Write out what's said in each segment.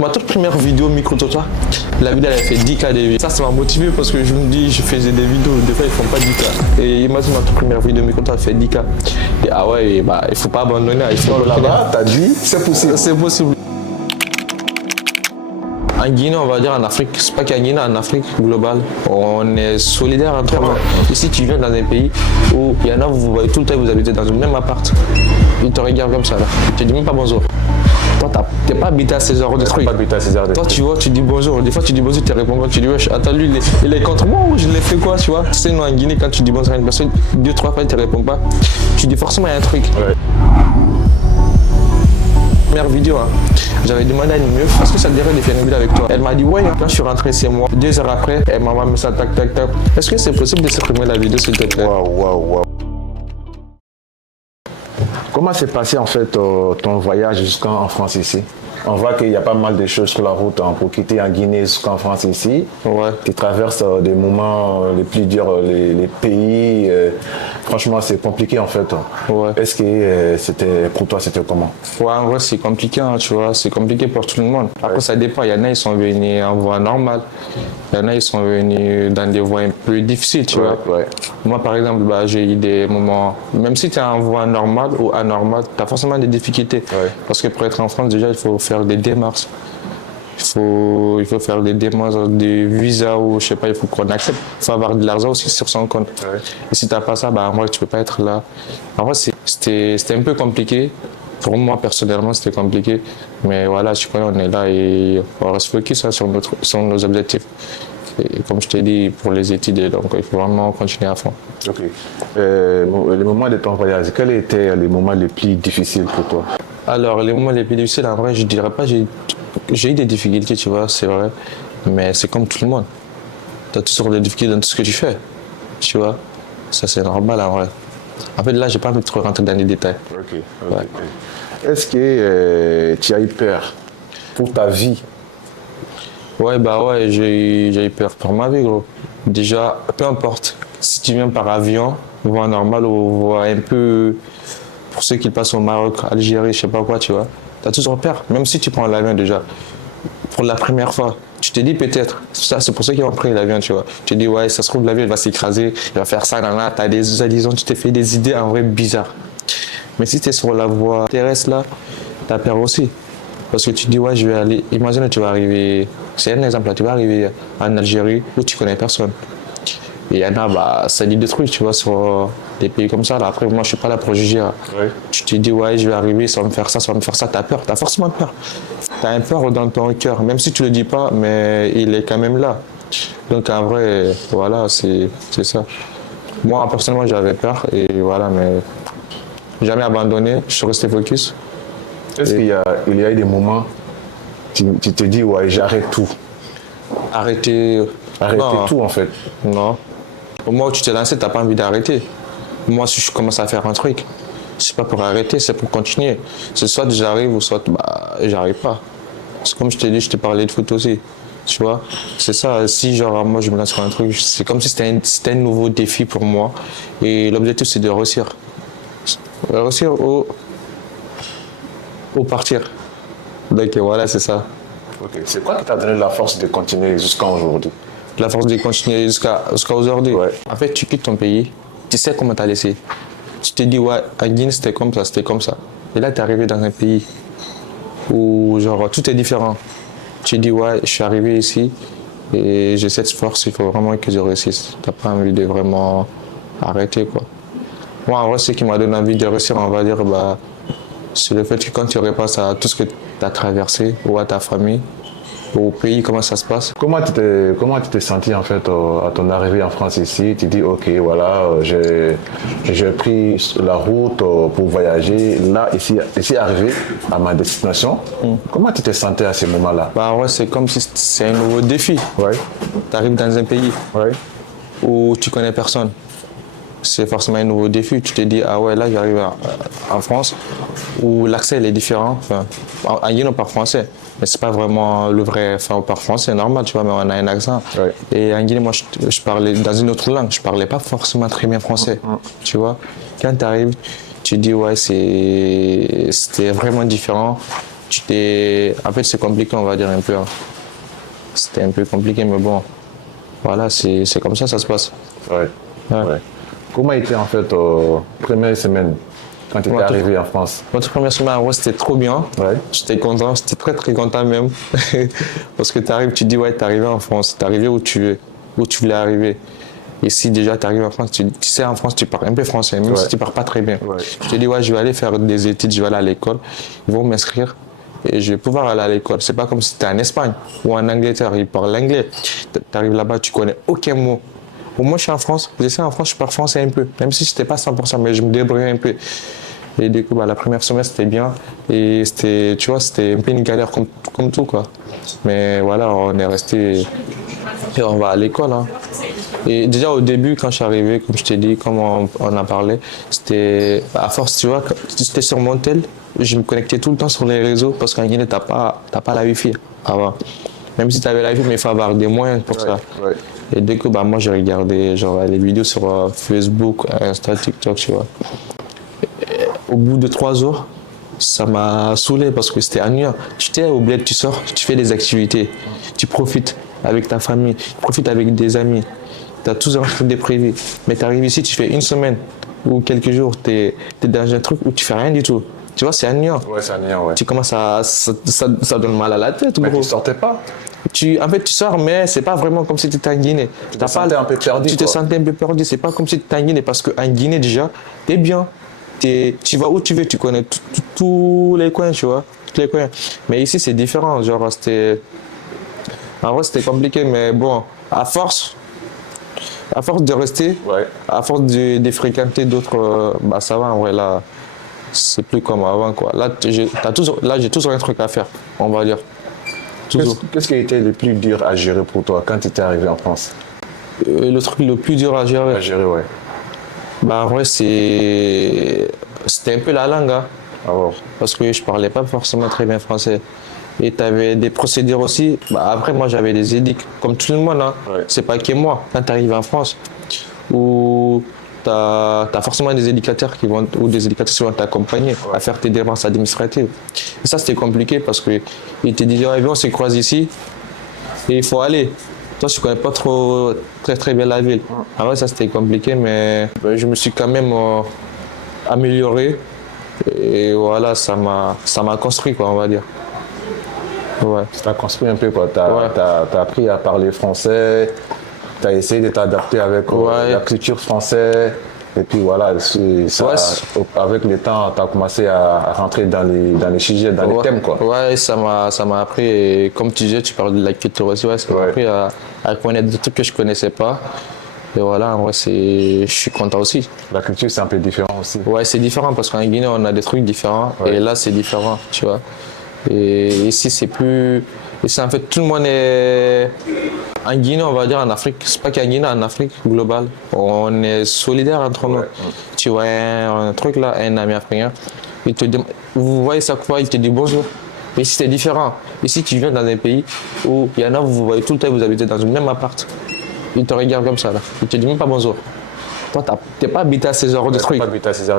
Ma toute première vidéo micro-trottoir, la vidéo elle a fait 10K de vues. Ça m'a motivé parce que je me dis, je faisais des vidéos, des fois ils font pas 10K. Et imagine ma toute première vidéo micro-trottoir fait 10K. Et ah ouais, et bah, il faut pas abandonner. Il faut là-bas, t'as dit, c'est possible. C'est possible. En Guinée, on va dire en Afrique, c'est pas qu'en Guinée, en Afrique globale, on est solidaire entre nous. Ici, tu viens dans un pays où il y en a, vous voyez tout le temps, vous habitez dans le même appart. Ils te regardent comme ça là. Tu dis même pas bonjour. Toi, t'es pas habité à 16 heures de trucs. Toi, tu vois, tu dis bonjour. Des fois, tu dis bonjour, tu réponds pas. Tu dis, wesh, attends, lui, il est contre moi ou je l'ai fait quoi, tu vois. Tu sais, nous, en Guinée, quand tu dis bonjour à une personne, 2-3 fois, il te répond pas. Tu dis forcément, il y a un truc. Ouais. Première vidéo, hein, j'avais demandé à une meuf, est-ce que ça te dirait de faire une vidéo avec toi? Elle m'a dit, ouais. Quand je suis rentré chez moi, 2 heures après, elle m'a mis ça, tac, tac, tac. Est-ce que c'est possible de supprimer la vidéo, s'il te plaît? Waouh. Comment s'est passé en fait ton voyage jusqu'en France ici? On voit qu'il y a pas mal de choses sur la route pour quitter en Guinée jusqu'en France ici. Ouais. Tu traverses des moments les plus durs, les pays. Franchement, c'est compliqué en fait. Ouais. Est-ce que c'était pour toi, c'était comment? Ouais, en vrai, c'est compliqué, hein, tu vois. C'est compliqué pour tout le monde. Après, ça dépend. Il y en a, ils sont venus en voie normale. Il y en a, ils sont venus dans des voies un peu difficiles, tu vois. Ouais. Moi, par exemple, bah, j'ai eu des moments, même si tu es en voie normale ou anormale, tu as forcément des difficultés. Ouais. Parce que pour être en France, déjà, il faut faire des démarches. Il faut faire des démarches de visa ou je sais pas, il faut qu'on accepte. Il faut avoir de l'argent aussi sur son compte. Ouais. Et si tu n'as pas ça, bah, en vrai, tu peux pas être là. En vrai, c'était un peu compliqué. Pour moi, personnellement, c'était compliqué. Mais voilà, je crois qu'on est là et on reste focus hein, sur nos objectifs. Et comme je t'ai dit, pour les études, donc il faut vraiment continuer à fond. Ok. Le moment de ton voyage, quels étaient les moments les plus difficiles pour toi? Alors, les moments les plus difficiles, en vrai, je dirais pas, j'ai eu des difficultés, tu vois, c'est vrai. Mais c'est comme tout le monde. Tu as toujours des difficultés dans tout ce que tu fais, tu vois. Ça, c'est normal, en vrai. En fait, là, j'ai pas envie de trop rentrer dans les détails. Ok. Ouais. Est-ce que tu as eu peur pour ta vie? Ouais, bah ouais, j'ai eu peur pour ma vie, gros. Déjà, peu importe, si tu viens par avion, voie normale ou voie un peu, pour ceux qui passent au Maroc, Algérie, je sais pas quoi, tu vois, t'as toujours peur, même si tu prends l'avion déjà. Pour la première fois, tu te dis peut-être, ça c'est pour ceux qui ont pris l'avion, tu vois. Tu te dis, ouais, ça se trouve, l'avion il va s'écraser, il va faire ça, là, t'as des disons, tu t'es fait des idées en vrai bizarres. Mais si tu es sur la voie terrestre là, t'as peur aussi. Parce que tu te dis, ouais, je vais aller. Imagine, tu vas arriver. C'est un exemple là, tu vas arriver en Algérie où tu connais personne. Et il y en a, bah, ça dit des trucs, tu vois, sur des pays comme ça. Là. Après, moi, je suis pas là pour juger. Là. Ouais. Tu te dis, ouais, je vais arriver, ça va me faire ça, ça va me faire ça. T'as peur, t'as forcément peur. T'as un peur dans ton cœur, même si tu le dis pas, mais il est quand même là. Donc, en vrai, voilà, c'est ça. Moi, personnellement, j'avais peur et voilà, mais jamais abandonné, je suis resté focus. Est-ce qu'il y a eu des moments, tu te dis, ouais, j'arrête tout. Arrêter Arrêter tout en fait. Non. Au moment où tu t'es lancé, tu n'as pas envie d'arrêter. Moi, si je commence à faire un truc, c'est pas pour arrêter, c'est pour continuer. C'est soit j'arrive ou soit bah, j'arrive pas. C'est comme je t'ai dit, je t'ai parlé de foot aussi. Tu vois, c'est ça. Si genre moi je me lance sur un truc, c'est comme si c'était un nouveau défi pour moi. Et l'objectif c'est de réussir. Réussir ou partir. Donc voilà, c'est ça. Okay. C'est quoi qui t'a donné la force de continuer jusqu'à aujourd'hui? La force de continuer jusqu'à aujourd'hui. Ouais. En fait, tu quittes ton pays, tu sais comment t'as laissé. Tu te dis, ouais, en Guinée, c'était comme ça, c'était comme ça. Et là, tu es arrivé dans un pays où, genre, tout est différent. Tu te dis, ouais, je suis arrivé ici et j'ai cette force, il faut vraiment que je réussisse. Tu n'as pas envie de vraiment arrêter, quoi. Moi, en vrai, ce qui m'a donné envie de réussir, on va dire, bah, c'est le fait que quand tu repasses à tout ce que tu as traversé, ou à ta famille, au pays, comment ça se passe. Comment tu t'es senti en fait à ton arrivée en France ici? Tu dis ok voilà, j'ai pris la route pour voyager. Là, ici arrivé à ma destination. Comment tu t'es senti à ce moment-là? Bah ouais, c'est comme si c'est un nouveau défi. Ouais. Tu arrives dans un pays Ouais. où tu connais personne. C'est forcément un nouveau défi. Tu te dis, ah ouais, là j'arrive en France où l'accès il est différent. Enfin, en Guinée on parle français, mais c'est pas vraiment le vrai. Enfin, on parle français normal, tu vois, mais on a un accent. Ouais. Et en Guinée, moi je parlais dans une autre langue, je parlais pas forcément très bien français. Tu vois, quand tu arrives, tu te dis, ouais, c'était vraiment différent. En fait, c'est compliqué, on va dire un peu. Hein. C'était un peu compliqué, mais bon, voilà, c'est comme ça se passe. Ouais. Ouais. Ouais. Comment était en fait première semaine quand tu étais arrivé en France? Notre première semaine, ouais, c'était trop bien. Ouais. J'étais content, j'étais très très content même. Parce que tu arrives, tu dis, ouais, t'es arrivé en France, t'es arrivé où tu voulais arriver. Et si déjà tu arrives en France, tu sais, en France, tu parles un peu français, même si tu parles pas très bien. Ouais. Je te dis, ouais, je vais aller faire des études, je vais aller à l'école, ils vont m'inscrire et je vais pouvoir aller à l'école. C'est pas comme si tu es en Espagne ou en Angleterre, ils parlent l'anglais. Tu arrives là-bas, tu connais aucun mot. Moi, je suis en France, j'essaie en France, je parle français un peu, même si c'était pas 100%, mais je me débrouille un peu. Et du coup, la première semaine, c'était bien. Et c'était, tu vois, c'était un peu une galère comme tout, quoi. Mais voilà, on est resté et on va à l'école. Hein. Et déjà au début, quand je suis arrivé, comme je t'ai dit, comme on en parlait, c'était à force, tu vois, quand j'étais sur mon tel, je me connectais tout le temps sur les réseaux parce qu'en Guinée, t'as pas la Wi-Fi avant. Même si tu avais la Wi-Fi, mais il faut avoir des moyens pour ça. Ouais. Et du coup, moi, j'ai regardé genre, les vidéos sur Facebook, Insta, TikTok, tu vois. Au bout de 3 jours, ça m'a saoulé parce que c'était ennuyant. Tu t'es au bled, tu sors, tu fais des activités, tu profites avec ta famille, tu profites avec des amis. Tu as tous un truc de prévu. Mais tu arrives ici, tu fais une semaine ou quelques jours, tu es dans un truc où tu fais rien du tout. Tu vois, c'est ennuyant. Ouais, c'est ennuyant, ouais. Tu commences ça donne mal à la tête, Mais gros. tu sortais pas? En fait, tu sors, mais c'est pas vraiment comme si tu étais en Guinée. Tu te sentais un peu perdu, Tu te sentais un peu perdu. C'est pas comme si tu étais en Guinée, parce qu'en Guinée, déjà, tu es bien. Tu vas où tu veux, tu connais tous les coins, tu vois. Tous les coins. Mais ici, c'est différent. Genre, en vrai, c'était compliqué, mais bon, à force de rester, Ouais. à force de fréquenter d'autres, ça va, en vrai, là, c'est plus comme avant, quoi. Là, j'ai toujours un truc à faire, on va dire. Toujours. Qu'est-ce qui a été le plus dur à gérer pour toi quand tu étais arrivé en France? Le truc le plus dur à gérer, À gérer, ouais. en vrai, c'était un peu la langue, hein, Ah ouais. parce que je parlais pas forcément très bien français. Et tu avais des procédures aussi. Après, moi, j'avais des édicts, comme tout le monde. Hein. Ouais. C'est pas que moi. Quand tu arrives en France, où tu as forcément des éducateurs ou des éducateurs qui vont t'accompagner à faire tes démarches administratives. Et ça, c'était compliqué parce qu'ils te disaient, ouais, on se croise ici et il faut aller. Toi, je connais pas trop très bien la ville. Alors ça, c'était compliqué, mais je me suis quand même amélioré. Et voilà, ça m'a construit, quoi, on va dire. Ouais. Tu as construit un peu, quoi. Tu as appris à parler français, tu as essayé de t'adapter avec la culture française. Et puis voilà, avec le temps, tu as commencé à rentrer dans les sujets, dans les thèmes, quoi. Ouais, ça m'a appris, et comme tu disais, tu parles de la culture aussi, ça m'a appris à connaître des trucs que je connaissais pas. Et voilà, en vrai, je suis content aussi. La culture, c'est un peu différent aussi. Ouais, c'est différent parce qu'en Guinée, on a des trucs différents. Ouais. Et là, c'est différent, tu vois. Et ici, c'est plus... Ici, en fait, tout le monde est... En Guinée, on va dire en Afrique, c'est pas qu'en Guinée, en Afrique globale, on est solidaires entre nous. Tu vois, un truc là, un ami africain, vous voyez chaque fois, il te dit bonjour. Mais ici, c'est différent. Ici, tu viens dans un pays où il y en a, vous voyez tout le temps, vous habitez dans le même appart. Il te regarde comme ça, là. Il te dit même pas bonjour. Toi, t'es pas habité à ces heures de trucs.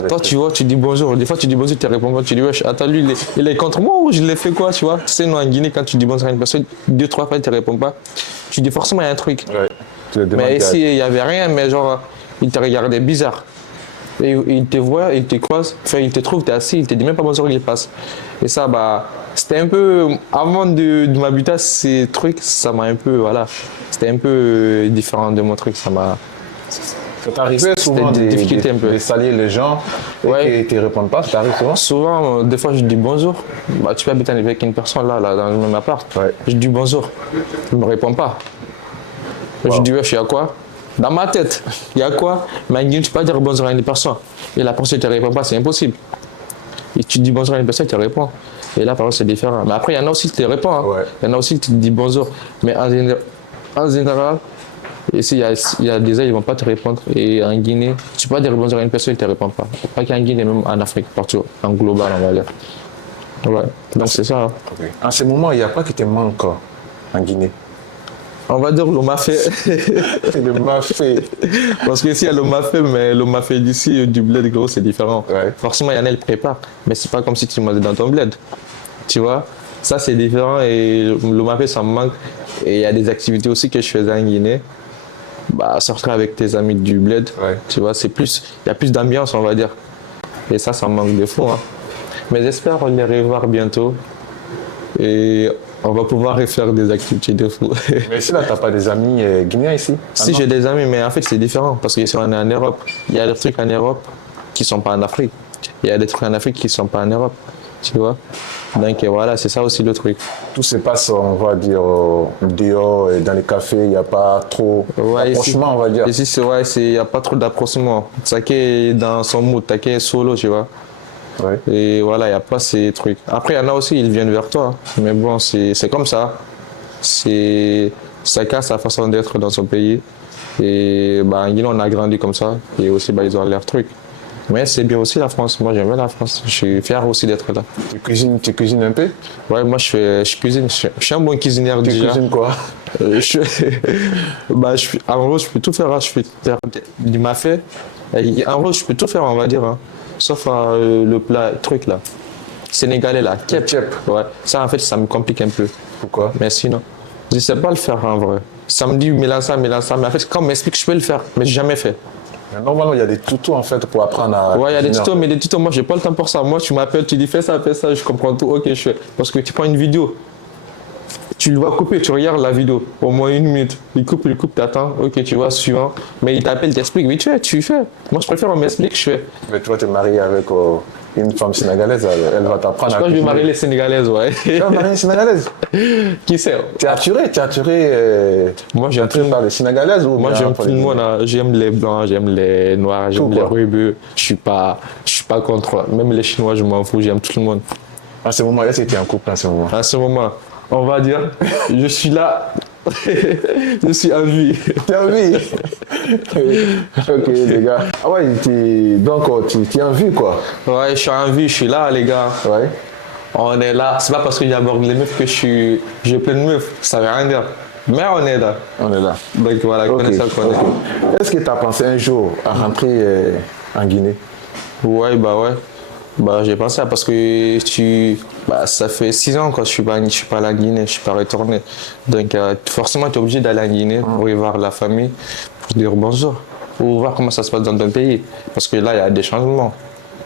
Toi, tu vois, tu dis bonjour. Des fois, tu dis bonjour, tu te réponds pas. Tu dis, wesh, attends, lui, il est contre moi ou je l'ai fait quoi, tu vois. Tu sais, nous, en Guinée, quand tu dis bonjour à une personne, 2-3 fois, il te répond pas. Tu dis forcément, il y a un truc. Ouais. Mais ici, il n'y avait rien, mais genre, il te regardait bizarre. Et il te voit, il te croise, enfin, il te trouve, tu es assis, il te dit même pas bonjour, il passe. Et ça, c'était un peu, avant de m'habituer à ces trucs, ça m'a un peu, voilà, c'était un peu différent de mon truc, ça m'a... Ça t'arrivait souvent de saluer les gens et qu'ils ne répondent pas, ça t'arrive souvent? Souvent, des fois, je dis bonjour. Tu peux habiter avec une personne là dans le même appart. Ouais. Je dis bonjour. Il ne me répond pas. Wow. Je dis, wesh, il y a quoi? Dans ma tête, il y a quoi? Mais tu ne peux pas dire bonjour à une personne. Et la personne ne te répond pas, c'est impossible. Et tu dis bonjour à une personne, elle te répond. Et là, par exemple, c'est différent. Mais après, il y en a aussi qui te répondent. Hein. Ouais. Il y en a aussi qui te disent bonjour. Mais en général, ici, il y a des gens, ils ne vont pas te répondre. Et en Guinée, tu peux pas dire bonjour à une personne, ils ne te répondent pas. Pas qu'en Guinée, même en Afrique, partout, en global, on va dire. Ouais. Donc, c'est ça. Hein. Okay. En ce moment, il n'y a pas qui te manque en Guinée? On va dire le mafé. Le mafé. Parce qu'ici, il y a le mafé, mais le mafé d'ici, du bled, gros, c'est différent. Ouais. Forcément, il y en a, ils préparent. Mais c'est pas comme si tu mangeais dans ton bled. Tu vois, ça c'est différent et le mafé ça me manque. Et il y a des activités aussi que je faisais en Guinée. Bah, sortir avec tes amis du bled, Ouais. tu vois, il y a plus d'ambiance, on va dire. Et ça me manque de fou. Hein. Mais j'espère les revoir bientôt. Et on va pouvoir refaire des activités de fou. Mais ici, là, t'as pas des amis guinéens ici? Si j'ai des amis, mais en fait c'est différent parce que si on est en Europe, il y a des trucs en Europe qui sont pas en Afrique. Il y a des trucs en Afrique qui sont pas en Europe, tu vois. Donc voilà, c'est ça aussi le truc. Tout se passe, on va dire, dehors et dans les cafés, il n'y a pas trop d'approchement, on va dire. Ici, il n'y a pas trop d'approchement. Chacun est dans son mood, chacun est solo, tu vois. Ouais. Et voilà, il n'y a pas ces trucs. Après, il y en a aussi, ils viennent vers toi. Mais bon, c'est comme ça. Chacun a sa façon d'être dans son pays. Et bah, en Guinée, on a grandi comme ça. Et aussi, bah, ils ont leurs trucs. Mais c'est bien aussi la France. Moi, j'aime bien la France. Je suis fier aussi d'être là. Tu cuisines un peu? Ouais, moi, je cuisine. Je suis un bon cuisinier Tu déjà. cuisines quoi? En gros, je peux tout faire. Hein. Je peux faire du mafé. En gros, je peux tout faire, on va dire. Hein. Sauf le plat, truc là. Sénégalais là. Kep. Ouais. Ça, en fait, ça me complique un peu. Pourquoi? Mais sinon, je ne sais pas le faire en vrai. Ça me dit, mélange ça. Mais en fait, quand on m'explique, je peux le faire. Mais je n'ai jamais fait. Mais normalement, il y a des tutos en fait pour apprendre à. Ouais, il y a des cuisiner. tutos, mais des tutos, moi, j'ai pas le temps pour ça. Moi, tu m'appelles, tu dis fais ça, je comprends tout, ok, je fais. Parce que tu prends une vidéo, tu le vois couper, tu regardes la vidéo, au moins 1 minute. Il coupe, t'attends, ok, tu vois, suivant. Mais il t'appelle, t'explique, vite fait, tu fais. Moi, je préfère, on m'explique, je fais. Mais toi, tu es marié avec une femme sénégalaise, elle va t'apprendre Je à crois que je vais cuisiner. marier les Sénégalaises, ouais. Tu vas marier une sénégalaise? Qui sait? Tu es attiré Moi, j'aime tout. par les sénégalaises ou Moi, bien j'aime par tout le les- monde. Hein. J'aime les blancs, j'aime les noirs, j'aime Tout, les quoi. rubeux. Je suis pas contre. Même les Chinois, je m'en fous, j'aime tout le monde. À ce moment, est-ce que tu es en couple en ce moment? À ce moment, on va dire, je suis là, je suis en vie. Tu as envie? Ok, les gars. Ah ouais, donc tu es en vue quoi? Ouais, je suis en vie, je suis là, les gars. Ouais. On est là. C'est pas parce que j'aborde les meufs que j'ai plein de meufs. Ça veut rien dire. Mais on est là. On est là. Donc voilà, Ok, connais ça, connais. ok. Est-ce que tu as pensé un jour à rentrer en Guinée? Ouais, bah ouais. Bah j'ai pensé parce que ça fait 6 ans que je suis pas à la Guinée, je suis pas retourné. Donc forcément tu es obligé d'aller en Guinée pour y voir la famille, pour dire bonjour, pour voir comment ça se passe dans ton pays. Parce que là il y a des changements,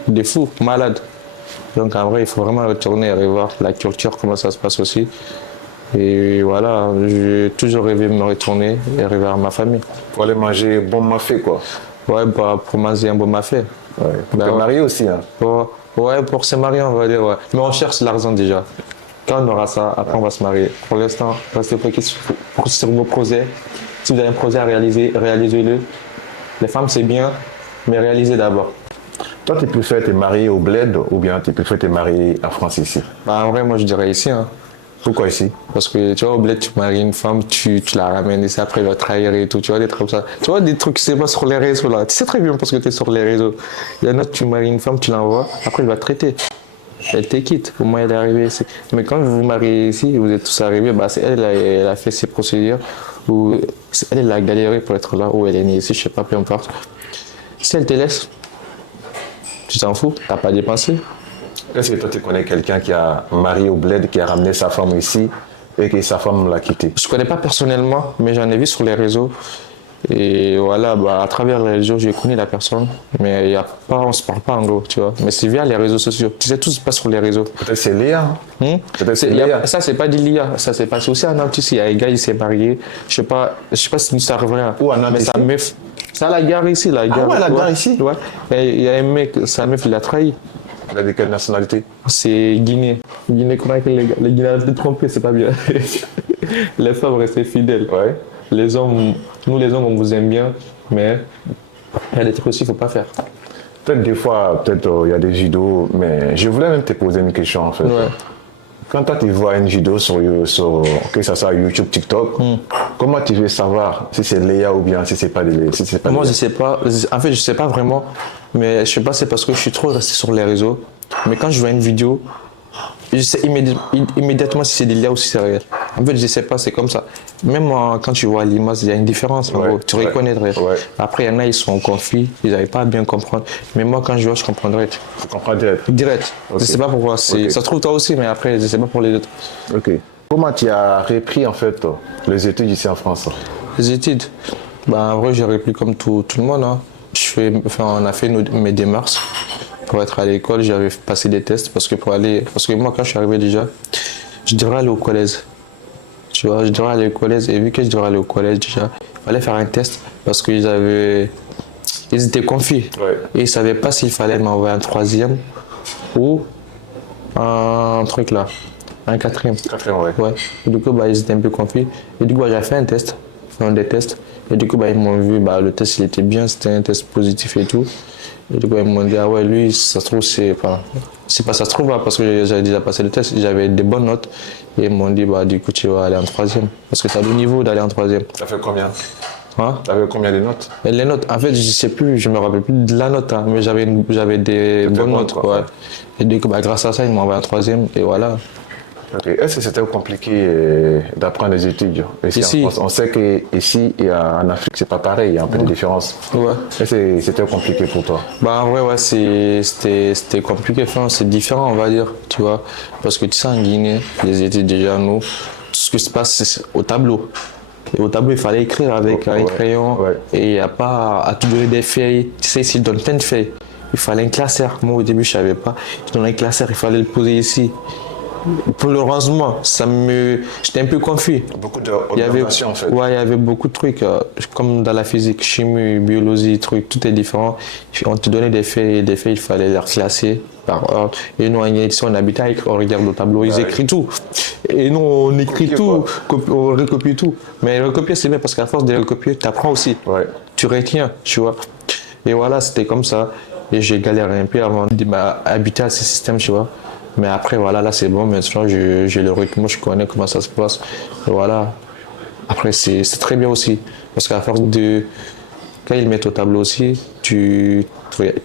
des fous, malades. Donc en vrai il faut vraiment retourner et revoir la culture, comment ça se passe aussi. Et voilà, j'ai toujours rêvé de me retourner et revoir ma famille. Pour aller manger bon mafé quoi? Ouais, bah, pour manger un bon mafé. Ouais. Pour Bah te ouais. marier aussi hein? Ouais, pour se marier, on va dire, ouais. Mais on cherche l'argent déjà. Quand on aura ça, après on va se marier. Pour l'instant, restez focus sur vos projets. Si vous avez un projet à réaliser, réalisez-le. Les femmes, c'est bien, mais réalisez d'abord. Toi, tu préfères te marier au bled ou bien tu préfères te marier en France ici? Bah, en vrai, moi, je dirais ici. Hein. Pourquoi ici? Parce que tu vois, au bled, tu maries une femme, tu la ramènes ici, après elle va trahir et tout. Tu vois, des trucs comme ça. Tu vois, des trucs qui se passent sur les réseaux là. Tu sais très bien parce que tu es sur les réseaux. Il y en a, tu maries une femme, tu l'envoies, après elle va te traiter. Elle te quitte, au moins elle est arrivée ici. Mais quand vous vous mariez ici, vous êtes tous arrivés, bah, c'est elle a fait ses procédures, ou elle a galéré pour être là, ou elle est née ici, je sais pas, peu importe. Si elle te laisse, tu t'en fous, t'as pas dépensé. Est-ce que toi, tu connais quelqu'un qui a marié au bled, qui a ramené sa femme ici et que sa femme l'a quitté? Je connais pas personnellement, mais j'en ai vu sur les réseaux. Et voilà, bah, à travers les réseaux, j'ai connu la personne, mais y a pas, on se parle pas en gros, tu vois. Mais c'est via les réseaux sociaux. Tu sais, tout se passe sur les réseaux. Peut-être c'est Léa. Peut-être c'est Léa. Ça, c'est pas d'Ilia. Ça s'est passé aussi à Nantes. Il y a un gars, il s'est marié. Je sais pas si ça revient. Où, à Nantes, mais ici? sa meuf. C'est à la gare ici, la gare. ouais, la gare ici? Ouais. Et il y a un mec, sa meuf, il l'a trahi. Il a de quelle nationalité? C'est Guinée. Guinée, comment les gars? Les Guinéens se tromper, c'est pas bien. Les femmes restaient fidèles. Ouais. Les hommes, nous les hommes, on vous aime bien, mais il y a des trucs aussi qu'il ne faut pas faire. Peut-être des fois, il y a des vidéos, mais je voulais même te poser une question en fait. Ouais. Quand toi tu vois une vidéo sur que ça soit YouTube, TikTok, comment tu veux savoir si c'est Léa ou bien si c'est pas Léa? Si c'est pas Moi, Léa? je sais pas. En fait, je sais pas vraiment, mais je sais pas, c'est parce que je suis trop resté sur les réseaux. Mais quand je vois une vidéo, je sais immédiatement si c'est Léa ou si c'est réel. En fait, je sais pas, c'est comme ça. Même quand tu vois l'image, il y a une différence. En gros. Tu reconnaîtrais. Ouais. Après, il y en a, ils sont confus, ils n'arrivent pas à bien comprendre. Mais moi, quand je vois, je comprendrais. Tu comprends direct. Direct. Ok. Je sais pas pourquoi. Ok. Ça se trouve toi aussi, mais après, je sais pas pour les autres. Ok. Comment tu as repris en fait les études ici en France? Les études, en vrai, j'ai repris comme tout le monde. Hein. On a fait mes démarches pour être à l'école. J'avais passé des tests parce que moi, quand je suis arrivé déjà, je devrais aller au collège. Tu vois, je devrais aller au collège. Et vu que je devrais aller au collège déjà, il fallait faire un test parce ils étaient confus. Ouais. Et ils ne savaient pas s'il fallait m'envoyer un troisième ou un truc là, un quatrième. Quatrième, ouais. Ouais. Et du coup, ils étaient un peu confus. Et du coup, j'ai fait un test, des tests. Et du coup, ils m'ont vu, le test, il était bien, c'était un test positif et tout. Et du coup, ils m'ont dit, ah ouais, lui, ça se trouve, c'est pas ça se trouve, hein, parce que j'avais déjà passé le test, j'avais des bonnes notes. Et ils m'ont dit, du coup, tu vas aller en troisième. Parce que tu as le niveau d'aller en troisième. Ça fait combien? Hein? T'avais combien de notes? Et les notes, en fait, je sais plus, je me rappelle plus de la note, hein, mais j'avais des bonnes notes, quoi. Ouais. Et du coup, grâce à ça, ils m'ont envoyé en troisième, et voilà. Okay. Est-ce que c'était compliqué d'apprendre les études ici en France? On sait qu'ici et en Afrique, c'est pas pareil, il y a un peu de différence. Ouais. Est-ce que c'était compliqué pour toi? En vrai, ouais, c'était compliqué, enfin, c'est différent, on va dire, tu vois. Parce que tu sais, en Guinée, les études, déjà, nous, tout ce qui se passe, c'est au tableau. Et au tableau, il fallait écrire avec un crayon. Ouais. Et il n'y a pas à te donner des feuilles. Tu sais, ici, ils donnent plein de feuilles. Il fallait un classeur. Moi, au début, je ne savais pas. Ils donnaient un classeur, il fallait le poser ici. Pour le rangement, j'étais un peu confus. Beaucoup d'orientation en fait. Ouais, il y avait beaucoup de trucs, comme dans la physique, chimie, biologie, trucs, tout est différent. On te donnait des feuilles, il fallait les classer par ordre. Et nous, ici, on habitait, on regarde le tableau, ils écrivent tout. Et nous, on écrit tout, on recopie tout. Mais recopier, c'est bien parce qu'à force de recopier, tu apprends aussi. Ouais. Tu retiens, tu vois. Et voilà, c'était comme ça. Et j'ai galéré un peu avant d'habiter à ce système, tu vois. Mais après, voilà, là, c'est bon. Maintenant, j'ai le rythme, je connais comment ça se passe. Et voilà. Après, c'est très bien aussi. Parce qu'à force de... Quand ils mettent au tableau aussi, tu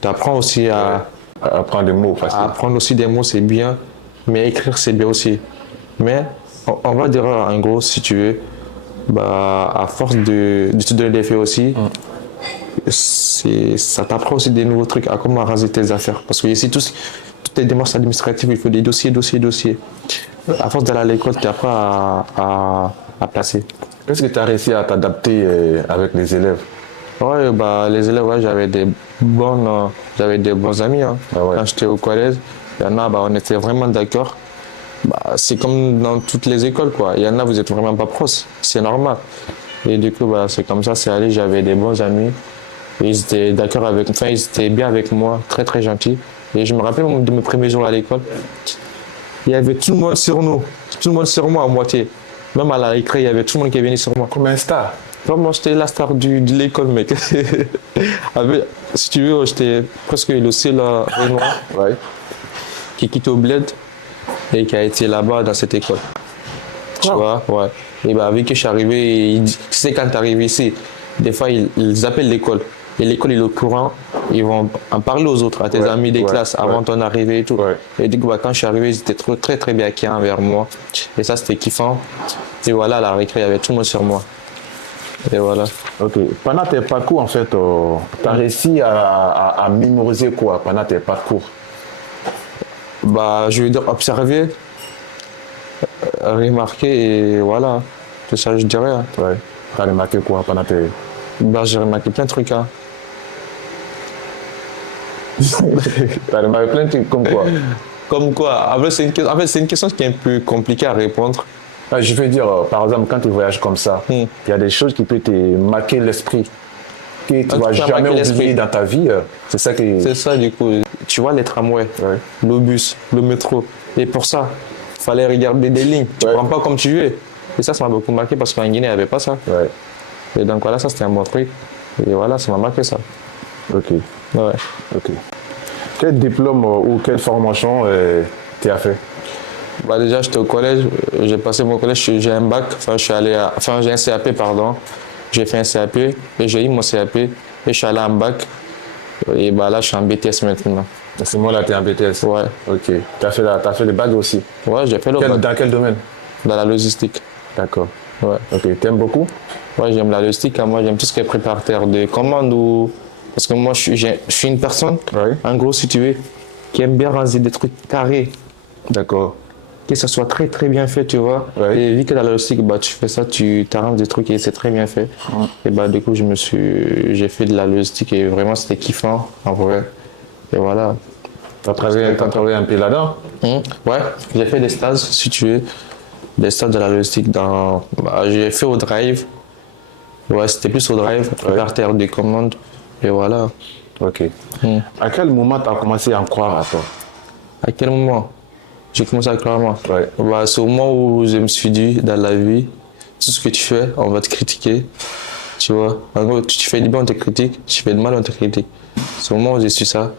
apprends aussi à apprendre des mots. À apprendre aussi des mots, c'est bien. Mais écrire, c'est bien aussi. Mais on va dire, en gros, si tu veux, à force de te donner des faits aussi, ça t'apprend aussi des nouveaux trucs, à comment raser tes affaires. Parce que ici, toutes les démarches administratives, il faut des dossiers. À force d'aller à l'école, tu apprends à placer. Est-ce que tu as réussi à t'adapter avec les élèves? Ouais, les élèves, ouais, j'avais des bons amis. Hein. Ah ouais. Quand j'étais au collège, il y en a, on était vraiment d'accord. C'est comme dans toutes les écoles, quoi. Il y en a, vous n'êtes vraiment pas proches, c'est normal. Et du coup, c'est comme ça, c'est allé, j'avais des bons amis. Et ils étaient d'accord ils étaient bien avec moi, très très gentils. Et je me rappelle de mes premiers jours à l'école, il y avait tout le monde sur nous, tout le monde sur moi à moitié. Même à la récré, il y avait tout le monde qui est venu sur moi. Comme un star? Moi, j'étais la star de l'école, mec. Si tu veux, j'étais presque le seul Renoir qui quitte au bled et qui a été là-bas dans cette école. Tu vois, ouais. Et vu que je suis arrivé, tu sais, quand tu arrives ici, des fois, ils appellent l'école. Et l'école est au courant, ils vont en parler aux autres, à tes amis des classes, avant ton arrivée et tout. Ouais. Et du coup, quand je suis arrivé, ils étaient très très bien accueillants envers moi. Et ça, c'était kiffant. Et voilà, à la récré, il y avait tout le monde sur moi. Et voilà. Ok. Pendant tes parcours, en fait, tu as réussi à mémoriser quoi pendant tes parcours? Je veux dire observer, remarquer et voilà. C'est ça, je dirais. Hein. Ouais. Tu as remarqué quoi pendant tes... J'ai remarqué plein de trucs. Hein. T'as remarqué plein de trucs comme quoi? Comme quoi? En fait, c'est une question qui est un peu compliquée à répondre. Je veux dire, par exemple, quand tu voyages comme ça, il y a des choses qui peuvent te marquer l'esprit, que tu ne vas jamais oublier dans ta vie. C'est ça qui... C'est ça, du coup. Tu vois les tramways, le bus, le métro. Et pour ça, il fallait regarder des lignes. Tu ne prends pas comme tu veux. Et ça m'a beaucoup marqué parce qu'en Guinée, il n'y avait pas ça. Ouais. Et donc voilà, ça c'était un bon truc. Et voilà, ça m'a marqué ça. Ok. Ouais. Ok. Quel diplôme ou quelle formation tu as fait? Déjà, j'étais au collège. J'ai passé mon collège, j'ai un bac. J'ai un CAP, pardon. J'ai fait un CAP et j'ai eu mon CAP et je suis allé en bac. Et là, je suis en BTS maintenant. À ce moment-là, tu es en BTS? Ouais. Ok. Tu as fait le bac aussi? Ouais, j'ai fait le bac. Dans quel domaine? Dans la logistique. D'accord. Ouais. Ok, t'aimes beaucoup? Ouais, j'aime la logistique, hein. Moi, j'aime tout ce qui est préparateur de commandes ou. Parce que moi, je suis une personne, Ouais. en gros, si tu veux, qui aime bien raser des trucs carrés, D'accord. que ça soit très très bien fait, tu vois. Ouais. Et vu que dans la logistique, bah, tu fais ça, tu arranges des trucs et c'est très bien fait. Et bah, du coup, j'ai fait de la logistique et vraiment, c'était kiffant, en vrai. Et voilà. T'as travaillé un peu là-dedans? Ouais, j'ai fait des stages, si tu veux, des stages de la logistique j'ai fait au drive. Ouais, c'était plus au drive, préparateur des commandes. Et voilà. Ok. À quel moment tu as commencé à en croire à toi? À quel moment j'ai commencé à croire en moi? Ouais. Bah, c'est au moment où je me suis dit, dans la vie, tout ce que tu fais, on va te critiquer. Tu vois, en gros, tu fais du bien, on te critique. Tu fais du mal, on te critique. C'est au moment où j'ai su ça.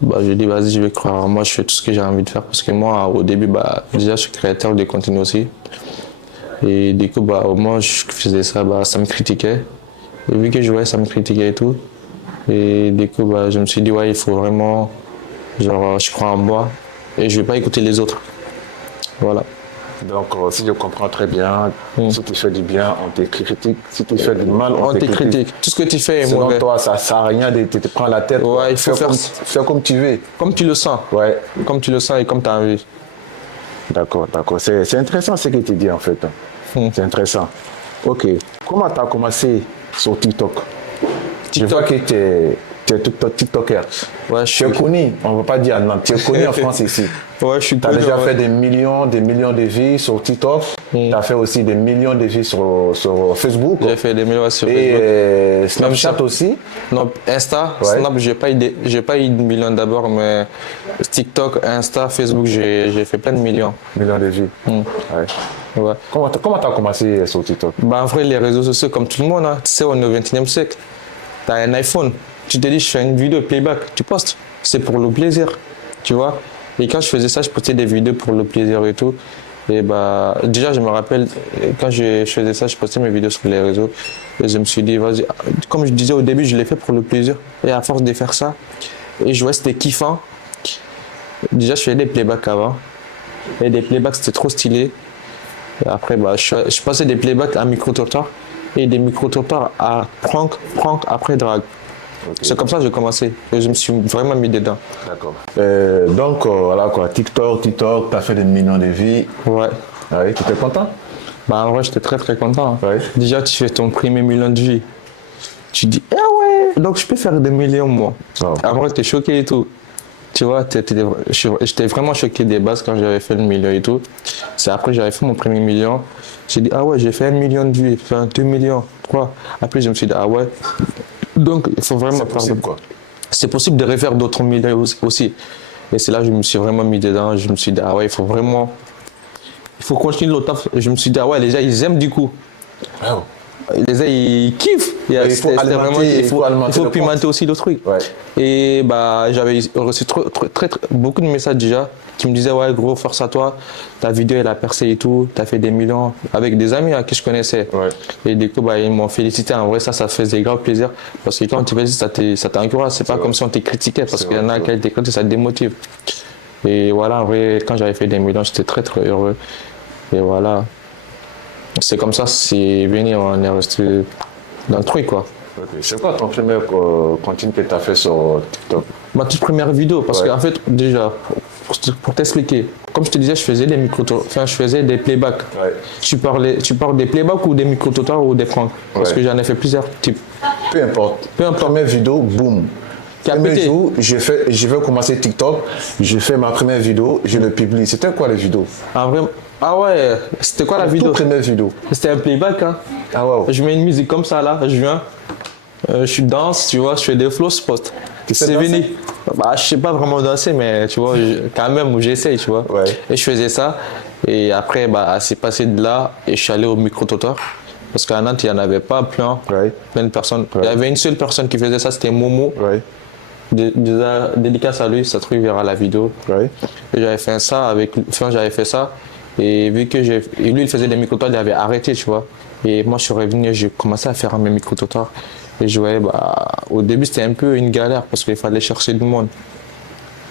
Bah, je dis, vas-y, je vais croire en moi, je fais tout ce que j'ai envie de faire. Parce que moi, au début, bah, déjà, je suis créateur de contenu aussi. Et du coup, bah, au moment où je faisais ça, bah, ça me critiquait. Et vu que je voyais, ça me critiquait et tout. Et du coup, bah, je me suis dit, ouais, il faut vraiment, genre, je crois en moi et je vais pas écouter les autres. Voilà. Donc, si je comprends très bien, si tu fais du bien, on te critique. Si tu fais du mal, on te critique. Tout ce que tu fais est Selon mauvais. toi, ça ne sert à rien de te prendre la tête. Ouais, il faut faire comme tu veux. comme tu le sens. Ouais. Comme tu le sens et comme tu as envie. D'accord, d'accord. C'est intéressant ce que tu dis en fait. C'est intéressant. Ok. Comment tu as commencé sur TikTok? Je vois que tu es TikToker. Ouais, Tu es connu, on ne va pas dire non, tu es connu en France ici. Ouais, je suis Tu as connu, déjà ouais. fait des millions de vues sur TikTok. Tu as fait aussi des millions de vues sur Facebook. J'ai fait des millions sur Et Facebook. Snapchat Même aussi. Non, Insta, Ouais. Snap, j'ai pas eu de millions d'abord, mais TikTok, Insta, Facebook, j'ai fait plein de millions. Millions de vues. Ouais. Ouais. Comment tu as commencé sur TikTok? Bah, en vrai, les réseaux sociaux, comme tout le monde, hein, tu sais, on est au XXIe siècle. Tu as un iPhone, tu te dis, je fais une vidéo playback, tu postes. C'est pour le plaisir, tu vois. Et quand je faisais ça, je postais des vidéos pour le plaisir et tout. Et bah, déjà, je me rappelle, quand je faisais ça, je postais mes vidéos sur les réseaux. Et je me suis dit, vas-y, comme je disais au début, je l'ai fait pour le plaisir. Et à force de faire ça, et je vois, c'était kiffant. Déjà, je faisais des playbacks avant. Et des playbacks, c'était trop stylé. Et après, bah, je passais des playbacks à micro-trottoir et des micro-trottoirs à prank après drague. Okay. C'est comme ça que j'ai commencé et je me suis vraiment mis dedans. D'accord. Donc, voilà quoi, TikTok, tu as fait des millions de vues. Ouais. Ouais, tu étais content? Bah, en vrai, j'étais très très content. Ouais. Déjà, tu fais ton premier million de vues. Tu dis, ah ouais, donc je peux faire des millions moi. Oh. En vrai, t'es choqué et tout. Tu vois, j'étais vraiment choqué des bases quand j'avais fait le million et tout. C'est après j'avais fait mon premier million. J'ai dit, ah ouais, j'ai fait 1 million de vues, fait 2 millions, 3. Après, je me suis dit, ah ouais. Donc, il faut vraiment c'est possible de refaire d'autres millions aussi. Et c'est là que je me suis vraiment mis dedans. Je me suis dit, ah ouais, il faut continuer le taf. Je me suis dit, ah ouais, les gens, ils aiment du coup. Oh. Les gens, ils kiffent. Il faut pimenter aussi le truc. Ouais. Et bah, j'avais reçu beaucoup de messages déjà qui me disaient, ouais, gros, force à toi. Ta vidéo, elle a percé et tout. Tu as fait des millions avec des amis que je connaissais. Ouais. Et du coup, bah, ils m'ont félicité. En vrai, ça faisait grave plaisir. Parce que quand tu fais ça t'encourage. C'est pas comme si on te critiquait. Parce qu'il y en a qui te critiquent, ça te démotive. Et voilà, en vrai, quand j'avais fait des millions, j'étais très, très heureux. Et voilà. C'est comme ça, c'est venu, on est resté dans le truc, quoi. Okay. C'est quoi ton premier contenu que tu as fait sur TikTok? Ma toute première vidéo, parce qu'en fait, déjà, pour t'expliquer, comme je te disais, je faisais des je faisais des playbacks. Ouais. Tu parles des playbacks ou des micro-trottoirs ou des pranks? Parce que j'en ai fait plusieurs types. Peu importe. Première vidéo, boum. Premier jour, je vais commencer TikTok, je fais ma première vidéo, je le publie. C'était quoi les vidéos? En vrai, ah ouais, c'était quoi la vidéo? Toute première vidéo. C'était un playback, hein. Ah wow. Je mets une musique comme ça là, je viens, je danse, tu vois, je fais des flow spots. C'est venu. Bah, je sais pas vraiment danser, mais tu vois, quand même, j'essaye, tu vois. Ouais. Et je faisais ça, et après, bah, c'est passé de là, et je suis allé au micro-trottoir. Parce qu'à Nantes, il n'y en avait pas plein de personnes. Il y avait une seule personne qui faisait ça, c'était Momo. Ouais. Dédicace à lui, ça trouve verra la vidéo. Ouais. Et j'avais fait ça j'avais fait ça. Et vu que lui, il faisait des micro-trottoirs, il avait arrêté, tu vois. Et moi, je suis revenu, j'ai commencé à faire mes micro-trottoirs. Et je voyais, bah, au début, c'était un peu une galère parce qu'il fallait chercher du monde.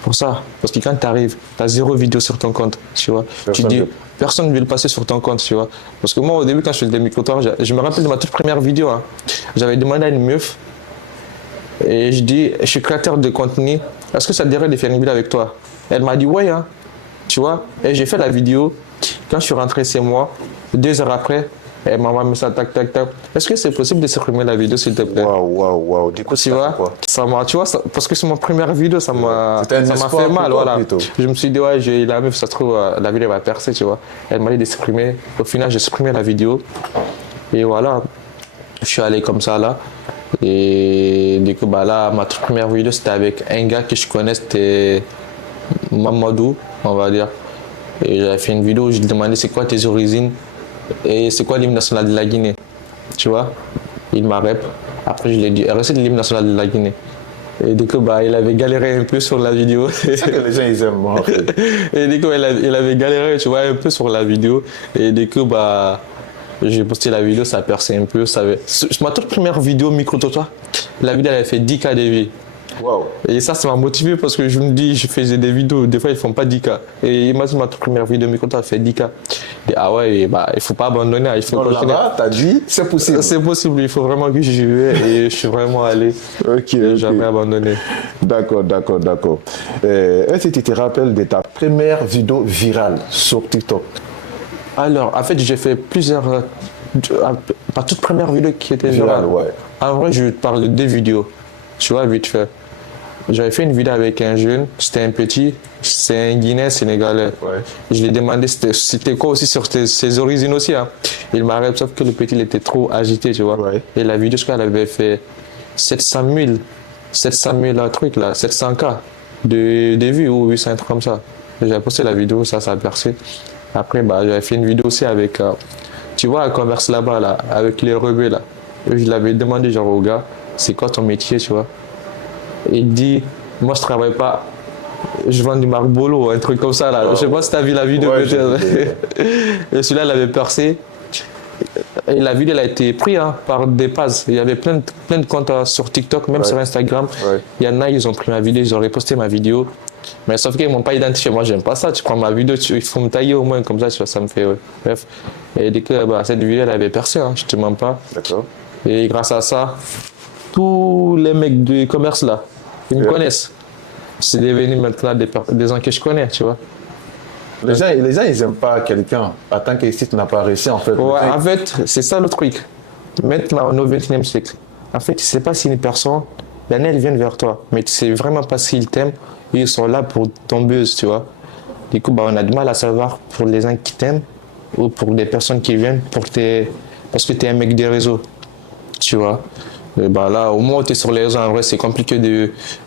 Pour ça. Parce que quand tu arrives, tu as 0 vidéo sur ton compte, tu vois. Tu dis, personne ne veut le passer sur ton compte, tu vois. Parce que moi, au début, quand je faisais des micro-trottoirs, je me rappelle de ma toute première vidéo. Hein. J'avais demandé à une meuf, et je dis, je suis créateur de contenu, est-ce que ça te dirait de faire une vidéo avec toi? Elle m'a dit, ouais, hein, tu vois. Et j'ai fait la vidéo. Quand je suis rentré chez moi, 2 heures après, elle m'a envoyé ça, tac, tac, tac. Est-ce que c'est possible de supprimer la vidéo, s'il te plaît? Waouh. Du coup, Tu vois, tu vois parce que c'est mon première vidéo, ça m'a fait mal, voilà. Je me suis dit, ouais, la meuf, ça se trouve, la vidéo va percer, tu vois. Elle m'a dit de supprimer. Au final, j'ai supprimé la vidéo. Et voilà, je suis allé comme ça, là. Et du coup, bah là, ma toute première vidéo, c'était avec un gars que je connais, c'était Mamadou, on va dire. Et j'avais fait une vidéo où je lui demandais c'est quoi tes origines et c'est quoi l'hymne national de la Guinée. Tu vois, il m'a rép. Après, je lui ai dit, recette de l'hymne national de la Guinée. Et du coup, bah, il avait galéré un peu sur la vidéo. C'est ça que les gens, ils aiment, moi, en fait. Et du coup, il avait galéré, tu vois, un peu sur la vidéo. Et du coup, bah, j'ai posté la vidéo, ça a percé un peu. Ma toute première vidéo micro-trottoir, la vidéo, elle avait fait 10K de vues. Wow. Et ça m'a motivé parce que je me dis, je faisais des vidéos, des fois ils font pas 10K. Et imagine ma toute première vidéo micro-trottoir fait 10K. Et ah ouais, et bah, il faut pas abandonner, il faut continuer. Là-bas, t'as dit, c'est possible. C'est possible, il faut vraiment que j'y vais et je suis vraiment allé. Ok. Jamais abandonné. D'accord. Est-ce que tu te rappelles de ta première vidéo virale sur TikTok? Alors, en fait, j'ai fait plusieurs. Ma toute première vidéo qui était virale. Ouais. En vrai, je parle de 2 vidéos. Tu vois, vite fait. J'avais fait une vidéo avec un jeune, c'était un petit, c'est un Guinéen sénégalais. Ouais. Je lui ai demandé c'était quoi aussi sur ses origines aussi. Hein. Il m'a répondu, sauf que le petit il était trop agité, tu vois. Ouais. Et la vidéo, je crois, elle avait fait 700 000 trucs là, 700K de vues ou 800, un truc comme ça. J'avais posté la vidéo, ça a percé. Après, bah, j'avais fait une vidéo aussi avec, tu vois, un commerce là-bas, là, avec les rebelles là. Et je l'avais demandé genre au gars, c'est quoi ton métier, tu vois. Il dit, moi je travaille pas, je vends du Marlboro, un truc comme ça là. Je sais pas si tu as vu la vidéo peut-être. Et celui-là, il avait percé. Et la vidéo, elle a été prise hein, par des pages. Il y avait plein de comptes sur TikTok, même sur Instagram. Il y en a, ils ont pris ma vidéo, ils ont reposté ma vidéo. Mais sauf qu'ils ne m'ont pas identifié. Moi, j'aime pas ça. Tu prends ma vidéo, il faut me tailler au moins comme ça, tu vois, ça me fait. Bref. Et du coup, bah, cette vidéo, elle avait percé, hein, je te mens pas. D'accord. Et grâce à ça, tous les mecs du commerce là, ils me connaissent. C'est devenu maintenant des gens que je connais, tu vois. Les gens, ils n'aiment pas quelqu'un en tant que si tu n'as pas réussi, en fait. Ouais, en fait, c'est ça le truc. Maintenant, on est au XXIe siècle. En fait, tu ne sais pas si une personne, elles viennent vers toi, mais tu ne sais vraiment pas s'ils t'aiment et ils sont là pour ton buzz, tu vois. Du coup, bah, on a du mal à savoir pour les gens qui t'aiment ou pour des personnes qui viennent parce que tu es un mec des réseaux, tu vois. Et bah, là, au moins où tu es sur les réseaux, en vrai, c'est compliqué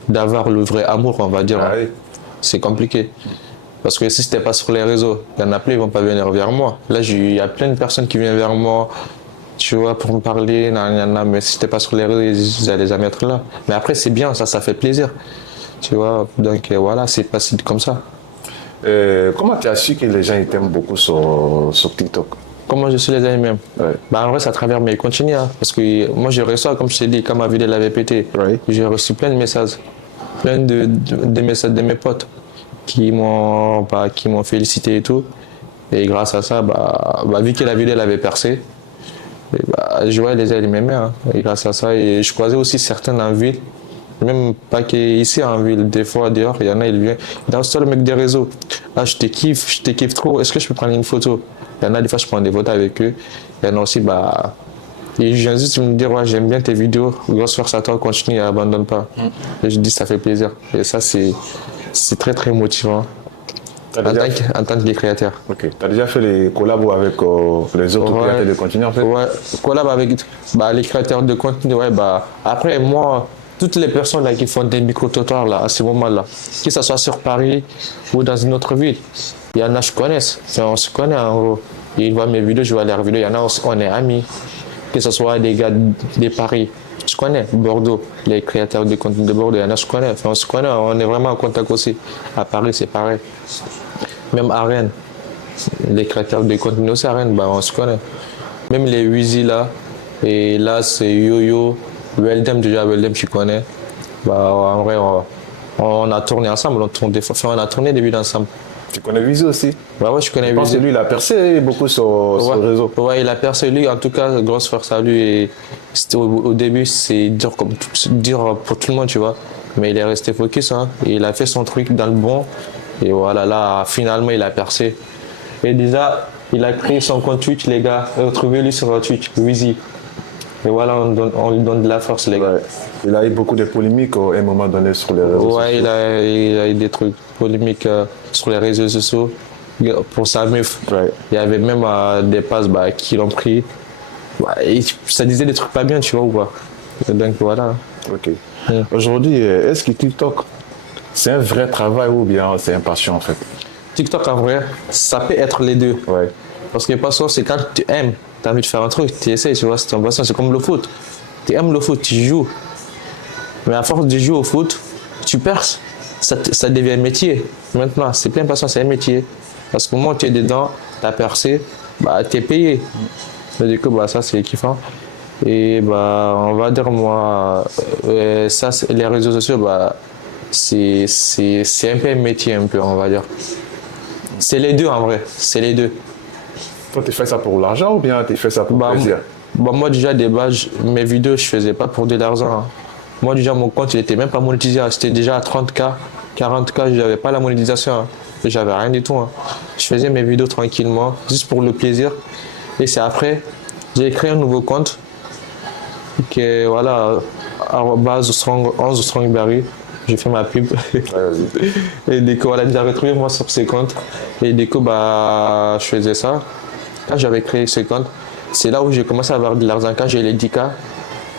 d'avoir le vrai amour, on va dire. Ah oui. C'est compliqué. Parce que si ce n'était pas sur les réseaux, il y en a plein, ils ne vont pas venir vers moi. Là, il y a plein de personnes qui viennent vers moi, tu vois, pour me parler, mais si ce n'était pas sur les réseaux, ils n'allaient jamais être là. Mais après, c'est bien, ça fait plaisir. Tu vois, donc voilà, c'est facile comme ça. Comment tu as su que les gens ils t'aiment beaucoup sur TikTok? Comment je suis les amis même? Bah, en vrai, c'est à travers mes contenus. Hein, parce que moi, je reçois, comme je t'ai dit, quand ma vidéo l'avait pété, j'ai reçu plein de messages. Plein de messages de mes potes qui m'ont félicité et tout. Et grâce à ça, vu que la vidéo elle avait percé, je voyais les gens ils m'aimaient. Hein. Et grâce à ça, et je croisais aussi certains en ville, même pas qu'ici en ville, des fois dehors, il y en a, ils viennent. Dans le seul mec des réseaux, ah, je te kiffe trop, est-ce que je peux prendre une photo? Il y en a des fois, je prends des photos avec eux. Il y en a aussi, et je viens juste me dire, ouais, j'aime bien tes vidéos, grosse force à toi, continue et abandonne pas. Et je dis, ça fait plaisir. Et ça, c'est très très motivant en tant que créateur. Ok. Tu as déjà fait les collabs avec les autres créateurs de contenu en fait? Ouais, collab avec les créateurs de contenu. Ouais, après, moi, toutes les personnes là, qui font des micro-trottoirs là, à ce moment-là, que ce soit sur Paris ou dans une autre ville, il y en a, je connais. On se connaît en gros. Ils voient mes vidéos, je vois leurs vidéos. Il y en a, on est amis. Que ce soit des gars de Paris. Je connais Bordeaux, les créateurs de contenu de Bordeaux, il y en a, je connais. Enfin, on se connaît, on est vraiment en contact aussi. À Paris, c'est pareil. Même à Rennes, les créateurs de contenu aussi à Rennes, on se connaît. Même les Wizy là, et là c'est Yo-Yo, Weldem, déjà Weldem, je connais. En vrai, on a tourné ensemble, on a tourné des vidéos ensemble. Tu connais Vizi aussi? Ouais, je connais Je pense que Vizi. lui, il a percé beaucoup sur le réseau. Ouais, il a percé lui, en tout cas, grosse force à lui. Et c'était au début, c'est dur, dur pour tout le monde, tu vois. Mais il est resté focus, hein. Et il a fait son truc dans le bon. Et voilà, là, finalement, il a percé. Et déjà, il a créé son compte Twitch, les gars. Retrouvez-le sur Twitch, Wizy. Et voilà, on lui donne de la force, les gars. Ouais. Il a eu beaucoup de polémiques à un moment donné sur les réseaux Ouais, sociaux. il a eu des trucs polémiques sur les réseaux sociaux pour sa meuf. Ouais. Il y avait même des passes qui l'ont pris. Ouais, et ça disait des trucs pas bien, tu vois, ou pas. Et donc voilà. Ok. Aujourd'hui, est-ce que TikTok, c'est un vrai travail ou bien c'est un passion en fait? TikTok, en vrai, ça peut être les deux. Ouais. Parce que passion, c'est quand tu aimes, tu as envie de faire un truc, tu essaies, tu vois, c'est ton passion. C'est comme le foot. Tu aimes le foot, tu joues. Mais à force de jouer au foot, tu perces. Ça devient un métier. Maintenant, c'est plein de passion, c'est un métier. Parce qu'au moment où tu es dedans, tu as percé, tu es payé. Du coup, ça, c'est kiffant. Et on va dire, moi, ça, les réseaux sociaux, c'est un peu un métier, un peu, on va dire. C'est les deux, en vrai. C'est les deux. Toi, tu fais ça pour l'argent ou bien tu fais ça pour plaisir? Moi, déjà, des bases, mes vidéos, je faisais pas pour de l'argent, hein. Moi, déjà, mon compte, il était même pas monétisé, hein. C'était déjà à 30K, 40K, j'avais pas la monétisation, hein. J'avais rien du tout, hein. Je faisais mes vidéos tranquillement, juste pour le plaisir. Et c'est après, j'ai créé un nouveau compte, qui voilà, base Strong, 11 Strongberry. J'ai fait ma pub. Et du coup, voilà, déjà retrouvé moi sur ces comptes. Et du coup, je faisais ça. Quand j'avais créé ce compte, c'est là où j'ai commencé à avoir de l'argent. Quand j'ai les 10K,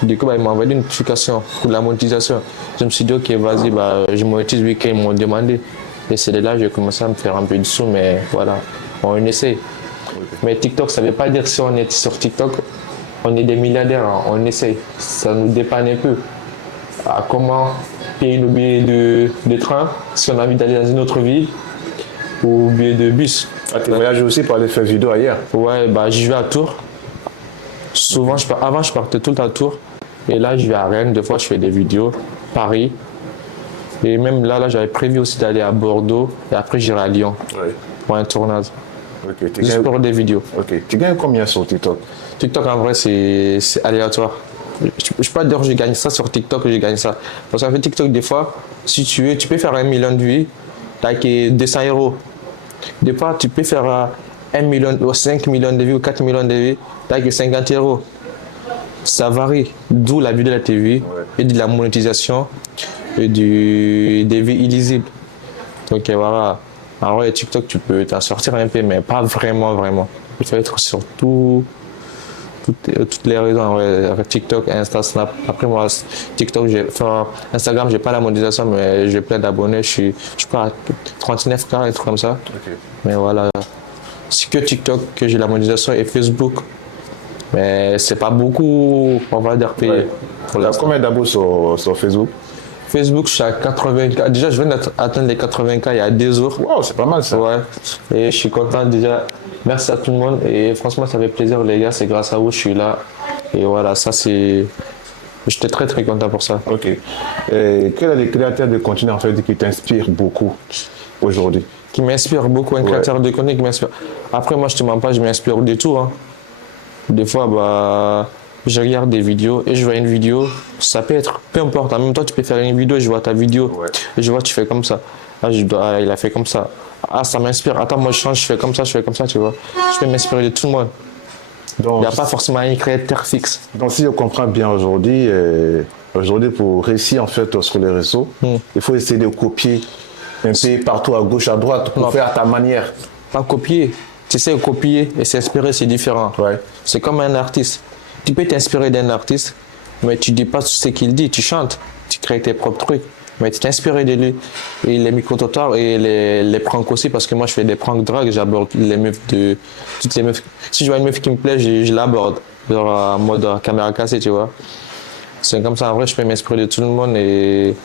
du coup, ils m'ont envoyé une notification pour la monétisation. Je me suis dit, ok, vas-y, je monétise le week-end, ils m'ont demandé. Et c'est là que j'ai commencé à me faire un peu de sous, mais voilà, on essaie. Mais TikTok, ça ne veut pas dire que si on est sur TikTok, on est des milliardaires, hein. On essaie. Ça nous dépanne un peu. Comment payer le billet de train si on a envie d'aller dans une autre ville ou billet de bus. Ah, tu voyages aussi pour aller faire vidéo ailleurs? Ouais, j'y vais à Tours. Souvent, avant, je partais tout le temps à Tours. Et là, je vais à Rennes. Des fois, je fais des vidéos. Paris. Et même là j'avais prévu aussi d'aller à Bordeaux. Et après, j'irai à Lyon pour un tournage. Okay. Juste pour des vidéos. Ok. Tu gagnes combien sur TikTok? TikTok, en vrai, c'est aléatoire. Je peux pas dire que je gagne ça sur TikTok, que je gagne ça. Parce qu'en fait, TikTok, des fois, si tu veux, tu peux faire 1 million de vues, t'as que 200 euros. Des fois, tu peux faire 1 million, ou 5 millions de vues ou 4 millions de vues, t'as que 50 euros. Ça varie. D'où la vidéo de la TV et de la monétisation et des vues illisibles. Donc voilà. En vrai, TikTok, tu peux t'en sortir un peu, mais pas vraiment, vraiment. Il faut être sur toutes les réseaux, en vrai, avec TikTok, Insta, Snap. Après moi, TikTok, Instagram, j'ai pas la monétisation, mais j'ai plein d'abonnés. Je crois à 39K, un truc comme ça. Okay. Mais voilà, c'est que TikTok que j'ai la monétisation et Facebook. Mais c'est pas beaucoup, on va dire, payé. Ouais. Tu as combien d'abos sur Facebook? Facebook, je suis à 80K. Déjà, je viens d'atteindre les 80K il y a 2 jours. Wow, c'est pas mal ça. Ouais. Et je suis content déjà. Merci à tout le monde. Et franchement, ça fait plaisir, les gars. C'est grâce à vous que je suis là. Et voilà, ça c'est. J'étais très très content pour ça. Ok. Et quel est le créateur de contenu en fait qui t'inspire beaucoup aujourd'hui? Qui m'inspire beaucoup, un créateur de contenu qui m'inspire. Après, moi, je te mens pas, je m'inspire de tout, hein. Des fois, je regarde des vidéos et je vois une vidéo, ça peut être, peu importe, en même temps tu peux faire une vidéo, je vois ta vidéo, et je vois tu fais comme ça, il a fait comme ça, ça m'inspire, attends moi je change, je fais comme ça, tu vois, je peux m'inspirer de tout le monde. Donc, il n'y a pas forcément un créateur fixe. Donc si je comprends bien aujourd'hui, pour réussir en fait sur les réseaux, il faut essayer de copier un peu partout à gauche, à droite, pour faire à ta manière. Pas copier. Tu sais, copier et s'inspirer, c'est différent. Ouais. C'est comme un artiste. Tu peux t'inspirer d'un artiste, mais tu ne dis pas ce qu'il dit, tu chantes, tu crées tes propres trucs. Mais tu t'inspires de lui. Et les micro-trottoirs et les pranks aussi, parce que moi je fais des pranks drag, j'aborde les meufs toutes les meufs. Si je vois une meuf qui me plaît, je l'aborde. Genre en mode caméra cassée, tu vois. C'est comme ça, en vrai, je peux m'inspirer de tout le monde et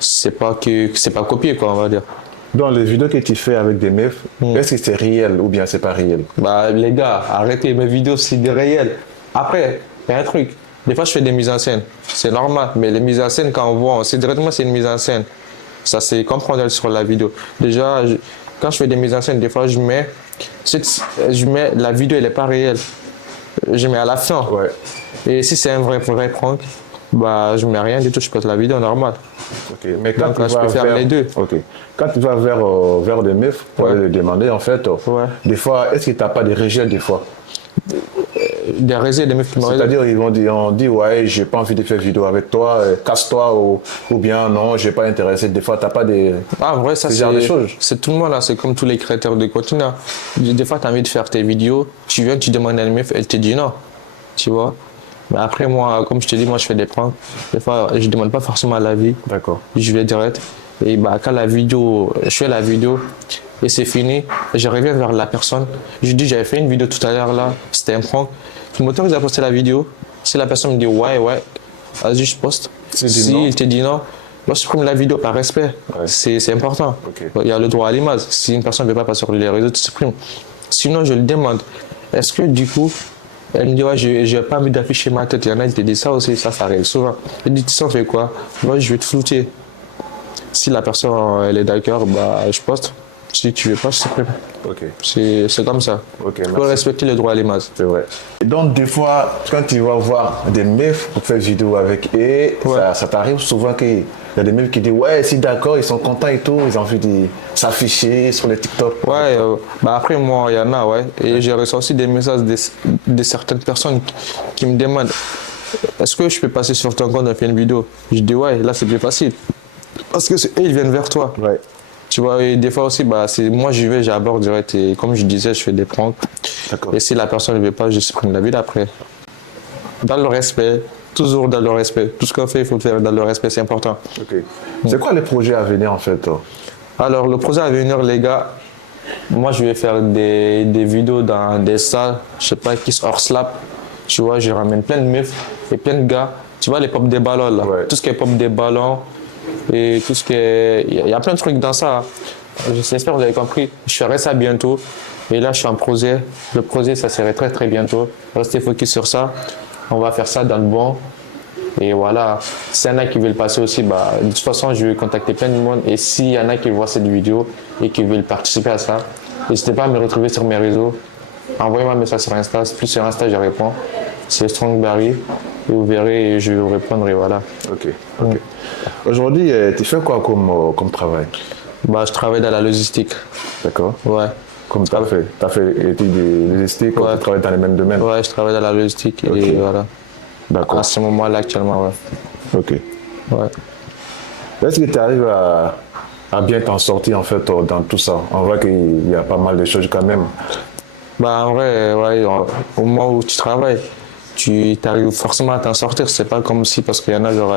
c'est pas copier, quoi, on va dire. Dans les vidéos que tu fais avec des meufs, est-ce que c'est réel ou bien c'est pas réel? Les gars, arrêtez, mes vidéos, c'est des réels. Après, il y a un truc. Des fois, je fais des mises en scène. C'est normal, mais les mises en scène, quand on voit, on sait directement que c'est une mise en scène. Ça, c'est comprendre sur la vidéo. Déjà, quand je fais des mises en scène, des fois, je mets la vidéo, elle n'est pas réelle. Je mets à la fin. Ouais. Et si c'est un vrai prank, bah, je mets rien du tout, je poste la vidéo normale. Ok, mais quand Donc, tu je vas peux faire vers, les deux. ok, quand tu vas vers des meufs pour Ouais. aller leur demander, en fait, Ouais. des fois, est-ce que tu n'as pas des rejets des fois? Des réseaux, des meufs qui me regardent. C'est-à-dire, on dit, ouais, j'ai pas envie de faire vidéo avec toi, casse-toi, ou bien non, j'ai pas intéressé. Des fois, tu n'as pas des. Ah, en vrai, ça, Ce genre de choses. c'est tout le monde, là. C'est comme tous les créateurs de contenu, là. Des fois, tu as envie de faire tes vidéos, tu viens, tu demandes à une meuf, elle te dit non. Tu vois? Mais après, moi, comme je te dis, moi, je fais des pranks. Des fois, je demande pas forcément l'avis. D'accord. Je vais direct. Et bah, quand je fais la vidéo et c'est fini, je reviens vers la personne. Je dis, j'avais fait une vidéo tout à l'heure là, c'était un prank. Tu m'autorises à poster la vidéo. Si la personne me dit ouais, vas-y, je poste. Si non. il te dit non, moi, je supprime la vidéo par respect. Ouais. C'est important. Ok. Il y a le droit à l'image. Si une personne ne veut pas passer sur les réseaux, tu supprimes. Sinon, je le demande. Est-ce que du coup, elle me dit, ouais, je n'ai pas envie d'afficher ma tête. Il y en a qui te disent ça aussi, ça arrive souvent. Elle dit, tu sais, on fait quoi? Moi, je vais te flouter. Si la personne elle est d'accord, bah, je poste. Si tu veux pas, je supprime. Ok. C'est comme ça. Ok, Il faut merci. respecter le droit à l'image. C'est vrai. Et donc, des fois, quand tu vas voir des meufs pour faire vidéo avec eux, Ouais. ça t'arrive souvent qu'il y a des meufs qui disent ouais, si d'accord, ils sont contents et tout, ils ont envie de s'afficher sur les TikTok. Ouais, bah après moi, il y en a, ouais. Et j'ai reçu aussi des messages de certaines personnes qui me demandent est-ce que je peux passer sur ton compte et faire une vidéo? Je dis ouais, là c'est plus facile. Parce que eux, ils viennent vers toi. Ouais. Tu vois, et des fois aussi, bah, moi j'y vais, j'aborde direct. Et comme je disais, je fais des pranks. D'accord. Et si la personne ne veut pas, je supprime la vidéo après. Dans le respect, toujours dans le respect. Tout ce qu'on fait, il faut le faire dans le respect, c'est important. Ok. C'est quoi les projets à venir en fait? Alors, le projet à venir, les gars, moi je vais faire des vidéos dans des salles, je sais pas, qui hors slap. Tu vois, je ramène plein de meufs et plein de gars. Tu vois, les pop des ballons là. Ouais. Tout ce qui est pop des ballons et tout ce qui est. Il y a plein de trucs dans ça. J'espère que vous avez compris. Je ferai ça bientôt. Et là, je suis en projet. Le projet, ça serait très très bientôt. Restez focus sur ça. On va faire ça dans le bon. Et voilà, s'il y en a qui veulent passer aussi, bah, de toute façon, je vais contacter plein de monde. Et s'il y en a qui voient cette vidéo et qui veulent participer à ça, n'hésitez pas à me retrouver sur mes réseaux. Envoyez-moi un message sur Insta. Plus sur Insta, je réponds. C'est Strong Barry. Et vous verrez, et je vais vous répondre. Et voilà. Ok. Ok. Aujourd'hui, tu fais quoi comme travail? Bah, je travaille dans la logistique. D'accord. Ouais. Comme tu as fait études de logistique, Ouais. tu travailles dans les mêmes domaines. Ouais, je travaille dans la logistique. Ok. Et voilà. D'accord. À ce moment-là, actuellement, ouais. Ok. Ouais. Est-ce que tu arrives à bien t'en sortir en fait dans tout ça? On voit qu'il y a pas mal de choses quand même. Bah, en vrai, ouais, au moment où tu travailles, tu arrives forcément à t'en sortir. C'est pas comme si, parce qu'il y en a, genre,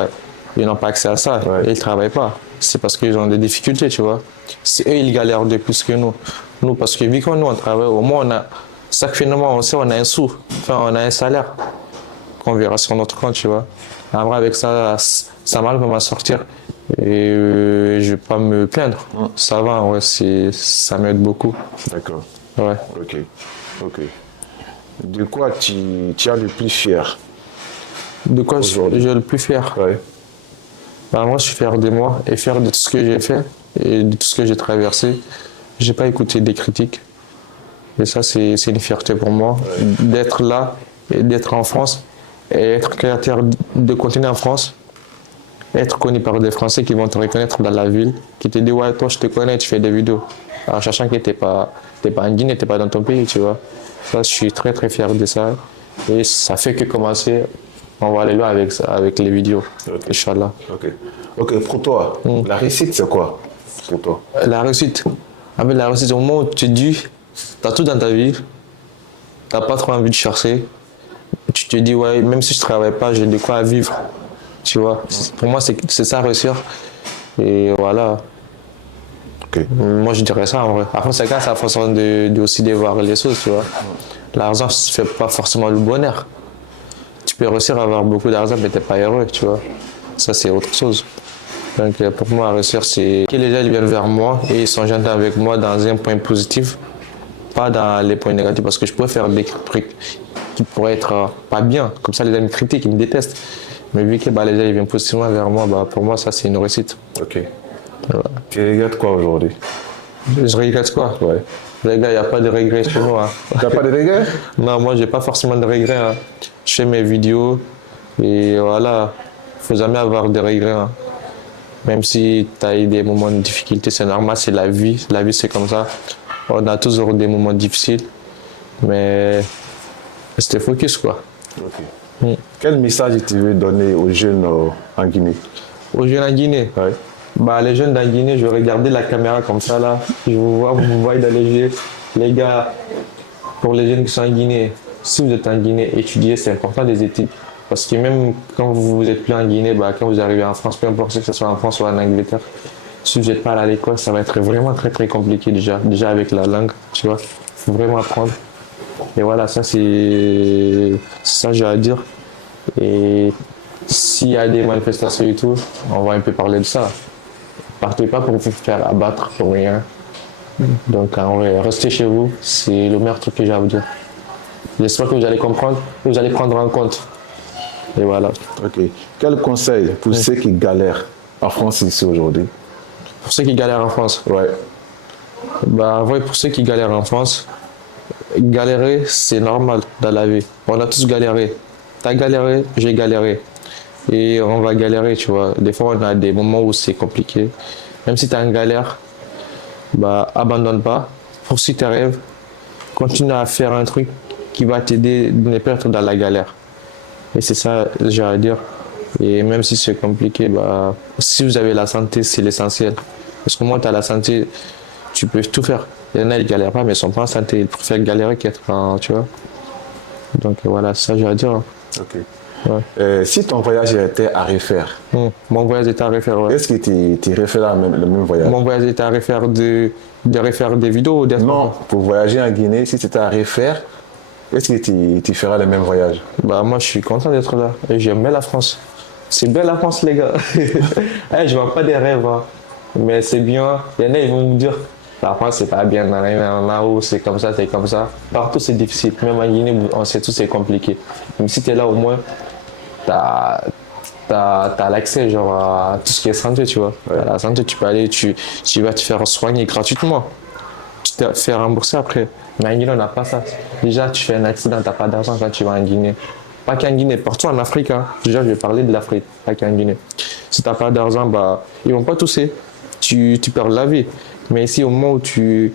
ils n'ont pas accès à ça Ouais. et ils ne travaillent pas. C'est parce qu'ils ont des difficultés, tu vois. C'est eux, ils galèrent de plus que nous. Nous, parce que vu que nous, on travaille, au moins, on a, ça que finalement, on sait, on a un sou, enfin, on a un salaire qu'on verra sur notre compte, tu vois. En vrai, avec ça, ça m'arrive de m'en sortir et je vais pas me plaindre. Ça va, ouais, ça m'aide beaucoup. D'accord. Ouais. Ok. Ok. De quoi tu es le plus fier? De quoi Aujourd'hui. je suis le plus fier? Ouais. Bah, moi, je suis fier de moi et fier de tout ce que j'ai fait et de tout ce que j'ai traversé. J'ai pas écouté des critiques. Et ça, c'est une fierté pour moi d'être là et d'être en France et être créateur de contenu en France. Être connu par des Français qui vont te reconnaître dans la ville, qui te disent ouais, toi, je te connais, tu fais des vidéos. En sachant que t'es pas en Guinée, t'es pas dans ton pays, tu vois. Ça, je suis très très fier de ça. Et ça fait que commencer. On va aller loin avec ça, avec les vidéos. Ok. Inch'Allah. Ok. Ok, pour toi, la réussite, c'est quoi pour toi? La réussite. En fait, la réussite, au moment où tu te dis, tu as tout dans ta vie, tu n'as pas trop envie de chercher, tu te dis, ouais, même si je ne travaille pas, j'ai de quoi vivre. Tu vois, pour moi, c'est ça réussir. Et voilà. Ok. Moi, je dirais ça en vrai. Après, chacun a sa façon aussi de voir les choses, tu vois. L'argent ne fait pas forcément le bonheur. Tu peux réussir à avoir beaucoup d'argent, mais tu n'es pas heureux, tu vois. Ça, c'est autre chose. Donc, pour moi, réussir, c'est que les gens ils viennent vers moi et ils sont gentils avec moi dans un point positif, pas dans les points négatifs, parce que je pourrais faire des trucs qui pourraient être pas bien. Comme ça, les gens me critiquent, ils me détestent. Mais vu que les gens ils viennent positivement vers moi, pour moi, ça, c'est une réussite. Ok. Tu regardes quoi aujourd'hui? Je regrette quoi? Ouais. Les gars, il n'y a pas de regrets chez nous. Hein. T'as pas de regrets? Non, moi, j'ai pas forcément de regrets. Hein. Je fais mes vidéos et voilà, faut jamais avoir de regrets. Hein. Même si tu as eu des moments de difficulté, c'est normal, c'est la vie. La vie, c'est comme ça. On a toujours des moments difficiles, mais restez focus, quoi. Ok. Quel message tu veux donner aux jeunes en Guinée? Aux jeunes en Guinée, Ouais. bah, les jeunes en Guinée, je vais regarder la caméra comme ça, là. Je vous vois dans les yeux. Les gars, pour les jeunes qui sont en Guinée, si vous êtes en Guinée, étudiez, c'est important des études. Parce que même quand vous êtes plus en Guinée, bah, quand vous arrivez en France, peu importe que ce soit en France ou en Angleterre, si vous n'êtes pas allé à l'école, ça va être vraiment très très compliqué déjà. Déjà avec la langue, tu vois. Il faut vraiment apprendre. Et voilà, ça c'est ça j'ai à dire. Et s'il y a des manifestations et tout, on va un peu parler de ça. Partez pas pour vous faire abattre pour rien. Donc en vrai, restez chez vous, c'est le meilleur truc que j'ai à vous dire. J'espère que vous allez comprendre, que vous allez prendre en compte. Et voilà. Ok. Quel conseil pour ceux qui galèrent en France ici aujourd'hui? Pour ceux qui galèrent en France, Ouais. bah en vrai, pour ceux qui galèrent en France, galérer, c'est normal dans la vie. On a tous galéré. T'as galéré, j'ai galéré. Et on va galérer, tu vois. Des fois, on a des moments où c'est compliqué. Même si tu es en galère, bah, abandonne pas. Poursuis tes rêves. Continue à faire un truc qui va t'aider de ne pas être dans la galère. Et c'est ça, j'ai à dire. Et même si c'est compliqué, bah, si vous avez la santé, c'est l'essentiel. Parce que moi, tu as la santé, tu peux tout faire. Il y en a, ils galèrent pas, mais ils sont pas en santé. Ils préfèrent galérer qu'être en, tu vois. Donc voilà, ça, j'ai à dire. Ok. Ouais. Si ton voyage était à refaire, Mon voyage était à refaire, ouais. est-ce que tu referais le même voyage? Mon voyage était à refaire de refaire des vidéos ou d'être. Non, pour voyager en Guinée, si c'était à refaire, est-ce que tu feras le même voyage? Bah, moi, je suis content d'être là. Et j'aime bien la France. C'est bien la France, les gars. Hey, je vois pas des rêves, hein. Mais c'est bien. Il y en a, ils vont me dire, la France, c'est pas bien. Là-haut, c'est comme ça, c'est comme ça. Partout, c'est difficile. Même en Guinée, on sait tout, c'est compliqué. Même si tu es là, au moins, t'as l'accès genre à tout ce qui est santé, tu vois. Ouais. À la santé, tu peux aller, tu vas te faire soigner gratuitement. Tu te fais rembourser après. Mais en Guinée, on n'a pas ça. Déjà, tu fais un accident, t'as pas d'argent quand tu vas en Guinée. Pas qu'en Guinée, partout en Afrique. Hein. Déjà, je vais parler de l'Afrique, pas qu'en Guinée. Si t'as pas d'argent, bah, ils vont pas tousser. Tu perds la vie. Mais ici, au moment où tu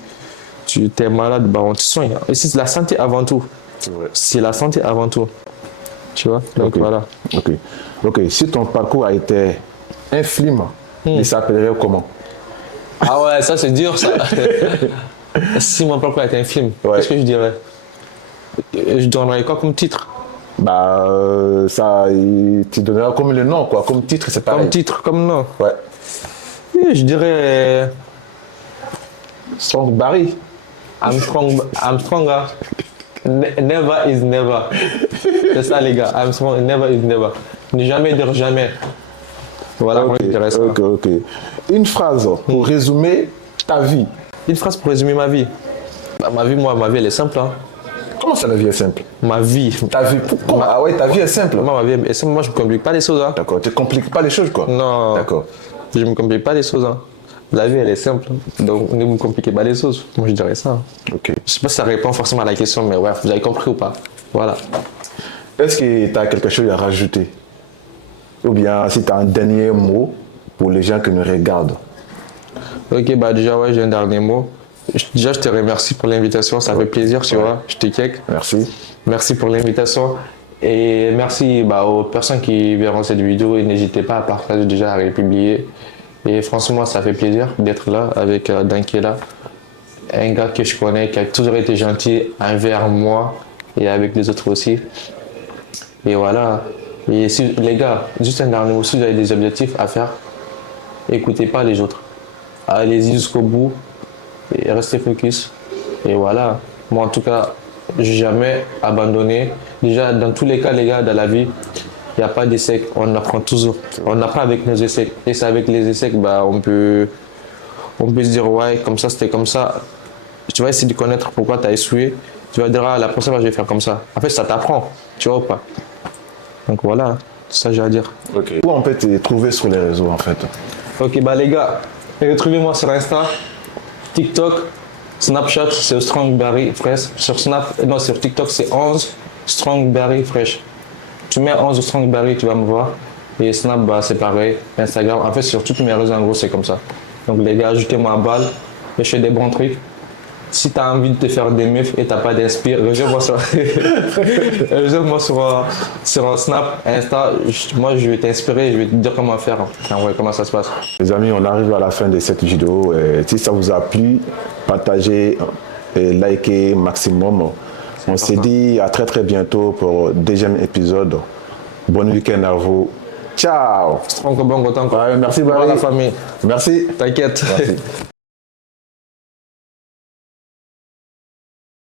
es malade, bah, on te soigne. Ici, c'est la santé avant tout. C'est vrai. C'est la santé avant tout. Tu vois. Donc Ok. voilà. Ok. Ok. Si ton parcours a été infime, il s'appellerait comment? Ah ouais, ça c'est dur ça. Si mon parcours était un film, Ouais. qu'est-ce que je dirais? Je donnerais quoi comme titre? Bah, tu donneras comme le nom, quoi. Comme titre, c'est pareil. Comme titre, comme nom. Ouais. Et je dirais Strong Barry. Armstrong, hein. Never is never. C'est ça les gars, Armstrong, never is never. Ne jamais dire jamais. Voilà, Ok, intéressant. ok, ok. Une phrase pour résumer ta vie. Une phrase pour résumer ma vie. Bah, ma vie, elle est simple. Hein. Comment ça, la vie est simple? Ma vie. Ta vie, pourquoi? Ah ouais, ta vie est simple. Ma vie est simple. Moi, je ne complique pas les choses. Hein. D'accord, tu ne compliques pas les choses, quoi. Non. D'accord. Je ne me complique pas les choses. Hein. La vie, elle est simple. Donc, ne me compliquez pas les choses. Moi, je dirais ça. Hein. Ok. Je sais pas si ça répond forcément à la question, mais ouais, vous avez compris ou pas. Voilà. Est-ce que tu as quelque chose à rajouter? Ou bien si tu as un dernier mot pour les gens qui nous regardent? Ok, bah déjà, ouais, j'ai un dernier mot. Déjà, je te remercie pour l'invitation. Ça fait plaisir, tu vois. Je te check. Merci. Merci pour l'invitation. Et merci aux personnes qui verront cette vidéo. Et n'hésitez pas à partager, déjà à republier. Et franchement, ça fait plaisir d'être là avec Dankela, un gars que je connais, qui a toujours été gentil envers moi et avec les autres aussi. Et voilà. Et si, les gars, juste un dernier mot, si vous avez des objectifs à faire, écoutez pas les autres. Allez-y jusqu'au bout et restez focus. Et voilà. Moi, en tout cas, j'ai jamais abandonné. Déjà, dans tous les cas, les gars, dans la vie, il n'y a pas d'échec. On apprend toujours. On apprend avec nos échecs. Et c'est avec les échecs, on peut se dire, ouais, comme ça, c'était comme ça. Tu vas essayer de connaître pourquoi tu as échoué. Tu vas dire, la prochaine fois, je vais faire comme ça. En fait, ça t'apprend. Tu vois ou pas? Donc voilà, c'est ça que j'ai à dire. Ok. Où on peut te trouver sur les réseaux, en fait? Ok, les gars, retrouvez-moi sur Insta, TikTok, Snapchat, c'est Strongberry Fresh. Sur TikTok, c'est 11 Strongberry Fresh. Tu mets 11 Strongberry, tu vas me voir. Et Snap, bah, c'est pareil. Instagram, en fait, sur toutes mes réseaux, en gros, c'est comme ça. Donc, les gars, ajoutez-moi à balle. Et je fais des bons trucs. Si tu as envie de te faire des meufs et tu n'as pas d'inspire, rejoins-moi sur Snap, Insta. Moi, je vais t'inspirer, je vais te dire comment faire. En vrai, comment ça se passe. Les amis, on arrive à la fin de cette vidéo. Si ça vous a plu, partagez et likez maximum. On se dit à très très bientôt pour le deuxième épisode. Bon week-end à vous. Ciao. Strong bon content. Ouais, merci Barry. Barry. La famille. Merci. T'inquiète. Merci.